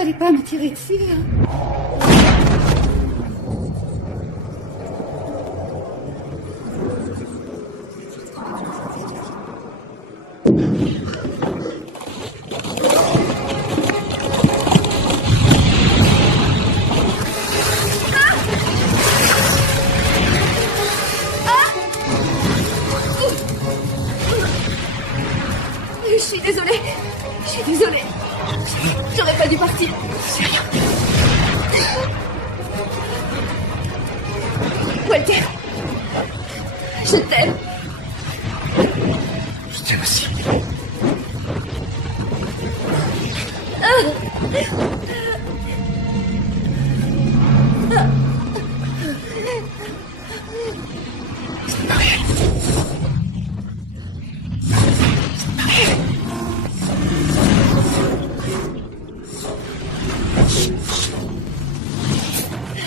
fallait pas me tirer dessus. Hein. Je suis désolée. J'aurais pas dû partir. C'est rien. Walter, je t'aime. Je t'aime aussi. C'est pas réel.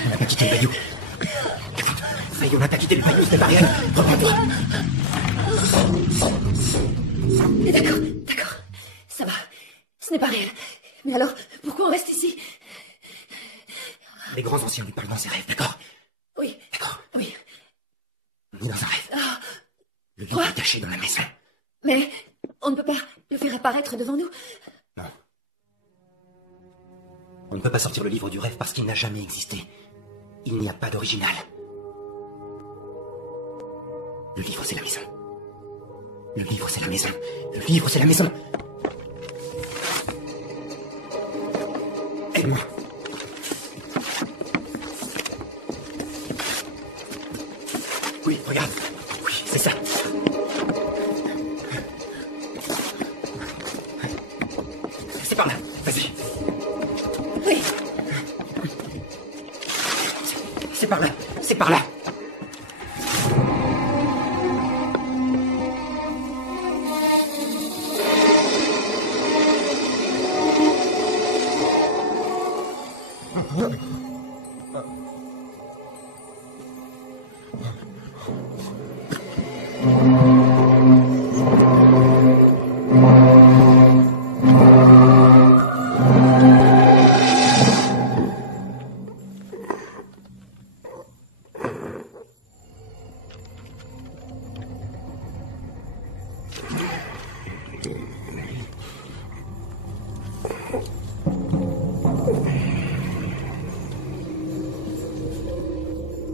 On n'a pas quitté le bayou. On n'a pas quitté le bayou, c'est pas réel. Reprends-toi. D'accord. Ça va. Ce n'est pas réel. Mais alors, pourquoi on reste ici? Les grands anciens lui parlent dans ses rêves, d'accord? Oui. D'accord. Oui. Ni dans un rêve. Ah. Le livre est caché dans la maison. Mais on ne peut pas le faire apparaître devant nous. Non. On ne peut pas sortir le livre du rêve parce qu'il n'a jamais existé. Il n'y a pas d'original. Le livre, c'est la maison. Le livre, c'est la maison. Le livre, c'est la maison. Aide-moi. Oui, regarde. Oui, c'est ça. C'est par là. Vas-y. Oui. C'est par là. C'est par là.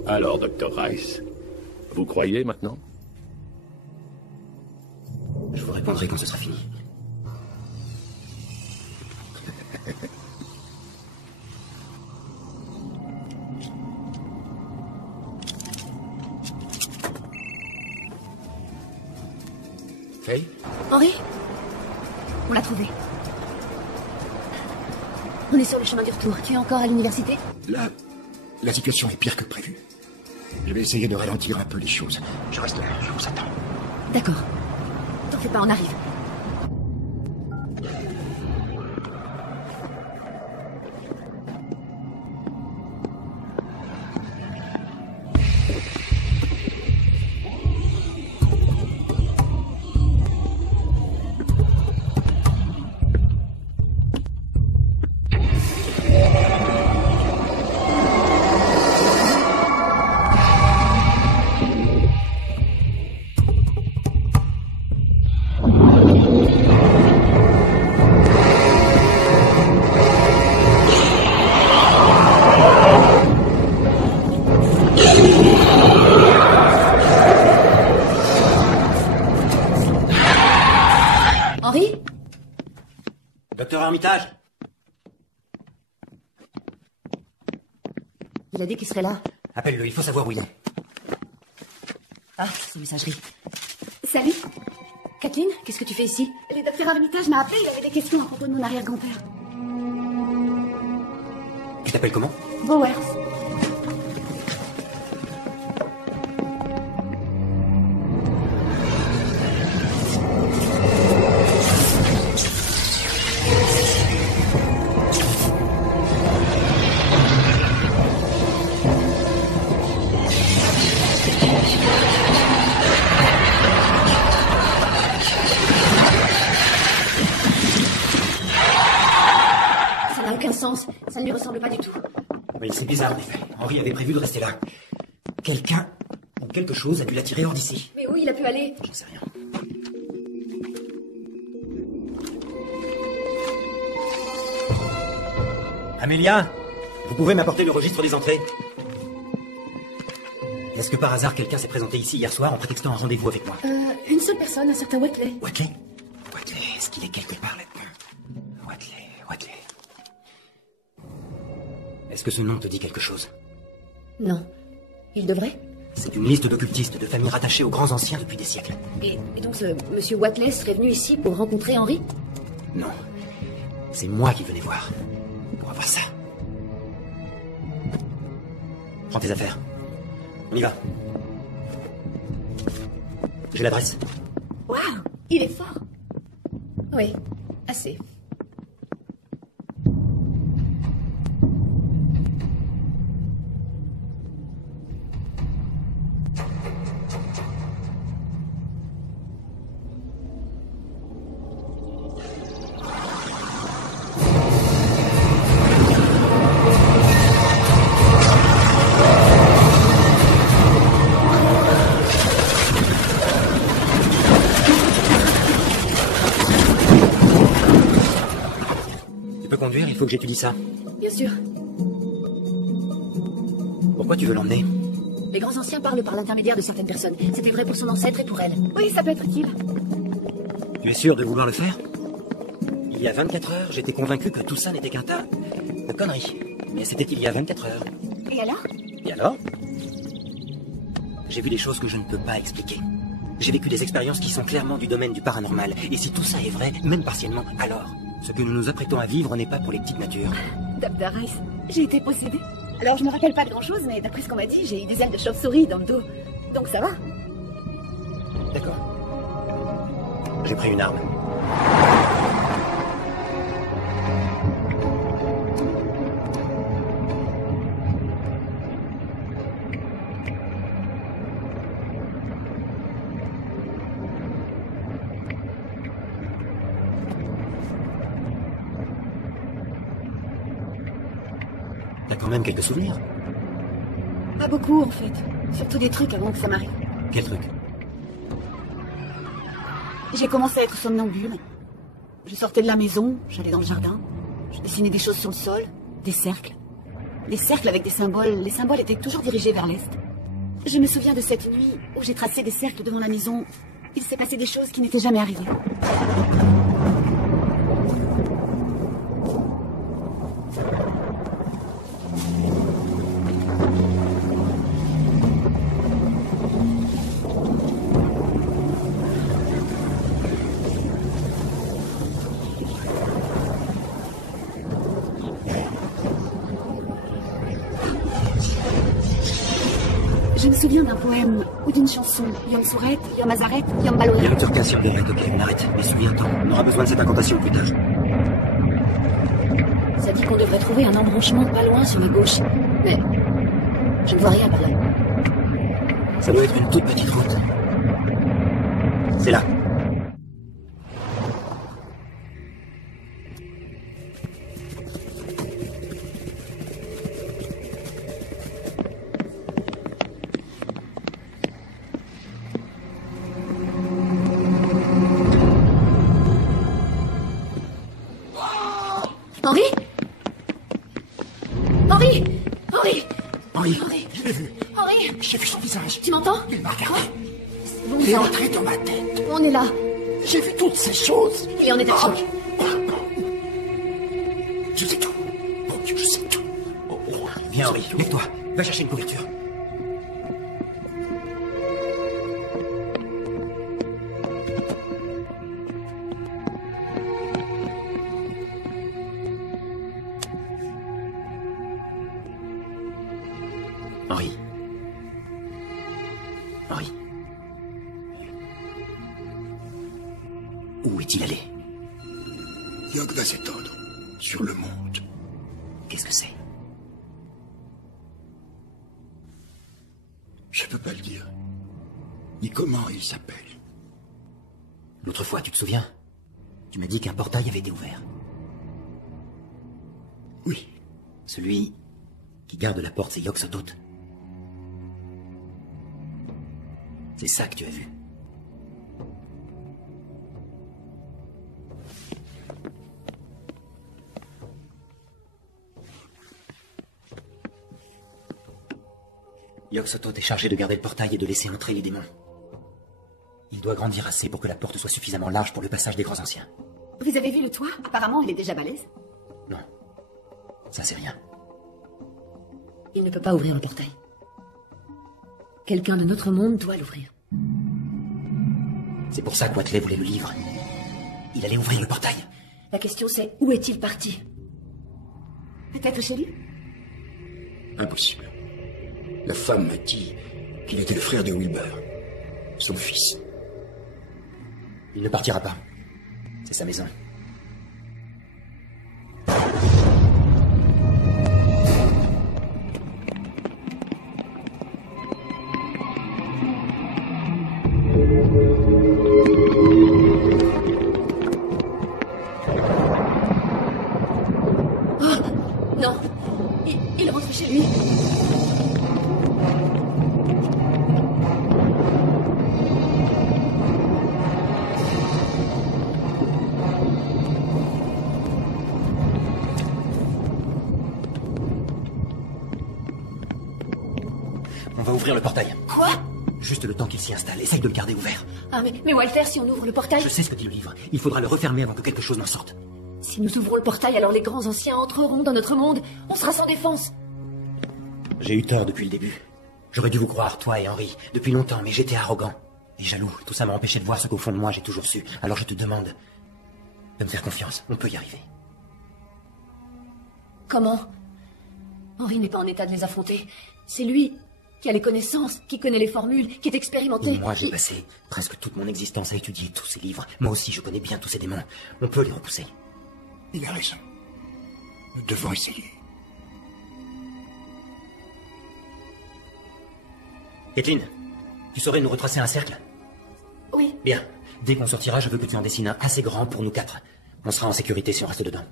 Alors, Dr. Rice, vous croyez maintenant? Je vous répondrai quand ce sera fini. Faye? Henri? On l'a trouvé. On est sur le chemin du retour. Tu es encore à l'université? Là, la situation est pire que prévu. Je vais essayer de ralentir un peu les choses. Je reste là, je vous attends. D'accord. T'en fais pas, on arrive. Docteur Armitage? Il a dit qu'il serait là. Appelle-le, il faut savoir où il est. Ah, c'est messagerie. Salut. Kathleen, qu'est-ce que tu fais ici? Le docteur Armitage m'a appelé, il avait des questions à propos de mon arrière-grand-père. Tu t'appelles comment? Bowers. sens. Ça ne lui ressemble pas du tout. Oui, c'est bizarre, en effet. Henri avait prévu de rester là. Quelqu'un ou quelque chose a dû l'attirer hors d'ici. Mais où il a pu aller? J'en sais rien. Amélia, vous pouvez m'apporter le registre des entrées? Est-ce que par hasard quelqu'un s'est présenté ici hier soir en prétextant un rendez-vous avec moi? Une seule personne, un certain Watley. Watley? Watley, est-ce qu'il est quelque part là-dedans? Watley. Est-ce que ce nom te dit quelque chose? Non. Il devrait? C'est une liste d'occultistes, de familles rattachées aux grands anciens depuis des siècles. Et donc ce monsieur Watley serait venu ici pour rencontrer Henri? Non. C'est moi qui venais voir. Pour avoir ça. Prends tes affaires. On y va. J'ai l'adresse. Waouh, il est fort. Oui, assez. Il faut que j'étudie ça. Bien sûr. Pourquoi tu veux l'emmener? Les grands anciens parlent par l'intermédiaire de certaines personnes. C'était vrai pour son ancêtre et pour elle. Oui, ça peut être utile. Tu es sûr de vouloir le faire? Il y a 24 heures, j'étais convaincu que tout ça n'était qu'un tas de conneries. Mais c'était il y a 24 heures. Et alors? Et alors? J'ai vu des choses que je ne peux pas expliquer. J'ai vécu des expériences qui sont clairement du domaine du paranormal. Et si tout ça est vrai, même partiellement, alors ce que nous nous apprêtons à vivre n'est pas pour les petites natures. Dr. Rice, j'ai été possédée. Alors je me rappelle pas de grand-chose, mais d'après ce qu'on m'a dit, j'ai eu des ailes de chauve-souris dans le dos. Donc ça va. D'accord. J'ai pris une arme. T'as quand même quelques souvenirs? Pas beaucoup, en fait. Surtout des trucs avant que ça m'arrive. Quel truc? J'ai commencé à être somnambule. Je sortais de la maison, j'allais dans le jardin. Je dessinais des choses sur le sol, des cercles. Des cercles avec des symboles. Les symboles étaient toujours dirigés vers l'est. Je me souviens de cette nuit où j'ai tracé des cercles devant la maison. Il s'est passé des choses qui n'étaient jamais arrivées. Je me souviens d'un poème ou d'une chanson. Yom Souret, Yom Azaret, Yom Baloret. Yom Turkas, Yom Devret, ok, on arrête. Mais souviens-toi, on aura besoin de cette incantation plus tard. Ça dit qu'on devrait trouver un embranchement pas loin sur la gauche. Mais je ne vois rien par là. Ça doit être une toute petite route. C'est là. Henri? Henri? Henri? Henri, Henri? Je l'ai vu. Henri? J'ai vu son visage. Tu m'entends? Il m'a regardé. Bon, Il est ça va. entré dans ma tête. On est là. J'ai vu toutes ces choses. Il est en état de choc. Je sais tout. Mon Dieu, je sais tout. viens Henri, lève-toi. Va chercher une couverture. Henri. Henri. Où est-il allé? Yog va s'étendre sur le monde. Qu'est-ce que c'est? Je peux pas le dire. Ni comment il s'appelle. L'autre fois, tu te souviens? Tu m'as dit qu'un portail avait été ouvert. Oui. Celui qui garde la porte, c'est Yog-Sothoth. C'est ça que tu as vu. Yog-Sothoth est chargé de garder le portail et de laisser entrer les démons. Il doit grandir assez pour que la porte soit suffisamment large pour le passage des grands anciens. Vous avez vu le toit? Apparemment, il est déjà balèze. Non, ça c'est rien. Il ne peut pas ouvrir le portail. Quelqu'un de notre monde doit l'ouvrir. C'est pour ça qu'Watley voulait le livre. Il allait ouvrir le portail. La question c'est, où est-il parti? Peut-être chez lui? Impossible. La femme m'a dit qu'il était le frère de Wilbur, son fils. Il ne partira pas. C'est sa maison. Non, il rentre chez lui. On va ouvrir le portail. Quoi? Juste le temps qu'il s'y installe. Essaye de le garder ouvert. Ah, mais Walter, si on ouvre le portail... Je sais ce que dit le livre. Il faudra le refermer avant que quelque chose n'en sorte. Si nous ouvrons le portail, alors les grands anciens entreront dans notre monde. On sera sans défense. J'ai eu tort depuis le début. J'aurais dû vous croire, toi et Henry, depuis longtemps, mais j'étais arrogant et jaloux. Tout ça m'a empêché de voir ce qu'au fond de moi j'ai toujours su. Alors je te demande de me faire confiance. On peut y arriver. Comment? Henry n'est pas en état de les affronter. C'est lui qui a les connaissances, qui connaît les formules, qui est expérimenté. Et moi, j'ai passé presque toute mon existence à étudier tous ces livres. Moi aussi, je connais bien tous ces démons. On peut les repousser. Il a raison. Nous devons essayer. Kathleen, tu saurais nous retracer un cercle? Oui. Bien. Dès qu'on sortira, je veux que tu en dessines un assez grand pour nous 4. On sera en sécurité si on reste dedans.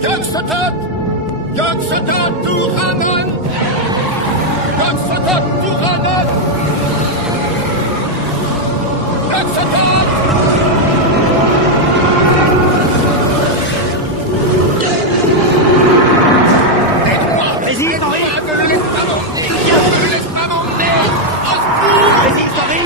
Yog-Sothoth! Yog-Sothoth Turanon! Yog-Sothoth Turanon! Yog-Sothoth! Vas-y, Henry! Ne le laisse pas monter! Ne le laisse pas monter! Au secours! Vas-y, Henry!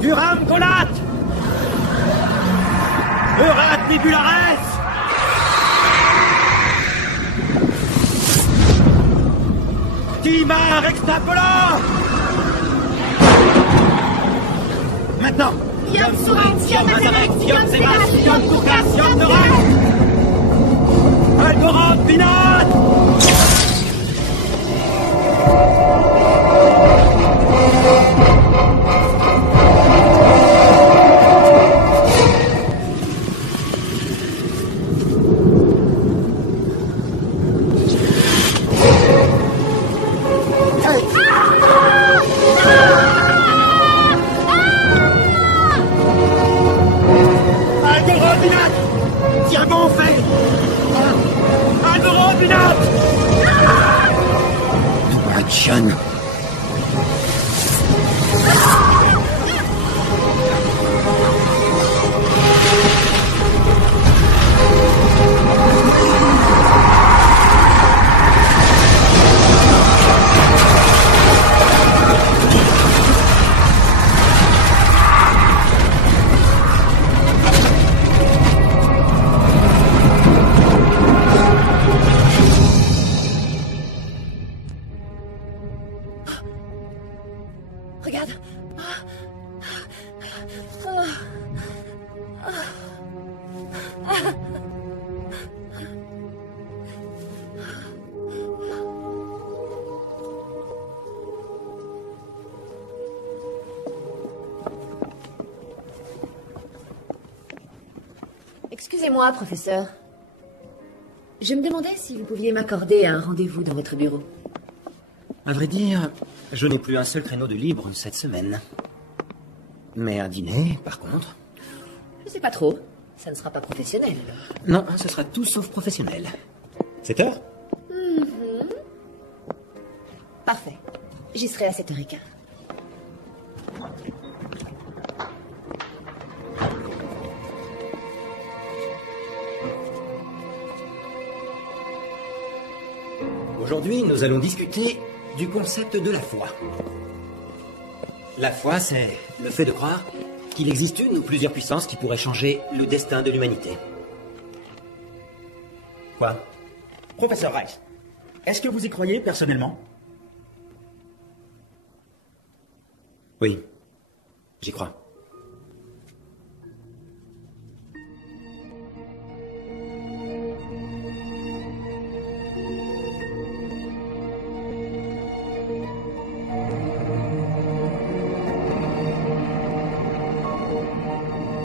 Duram Golat! Eurat Nebulares! Timar Extrapola! Maintenant! Yom Surat, Yom Azarek, Yom Zemas, Yom Turkas, Yom Norat! Algorand Binat! John. Excusez-moi, professeur. Je me demandais si vous pouviez m'accorder un rendez-vous dans votre bureau. À vrai dire, je n'ai plus un seul créneau de libre cette semaine. Mais un dîner, par contre... Je sais pas trop. Ça ne sera pas professionnel, alors. Non, ce sera tout sauf professionnel. 7 heures? Parfait. J'y serai à 7h15. Aujourd'hui, nous allons discuter du concept de la foi. La foi, c'est le fait de croire qu'il existe une ou plusieurs puissances qui pourraient changer le destin de l'humanité. Quoi? Professeur Rice, est-ce que vous y croyez personnellement? Oui, j'y crois.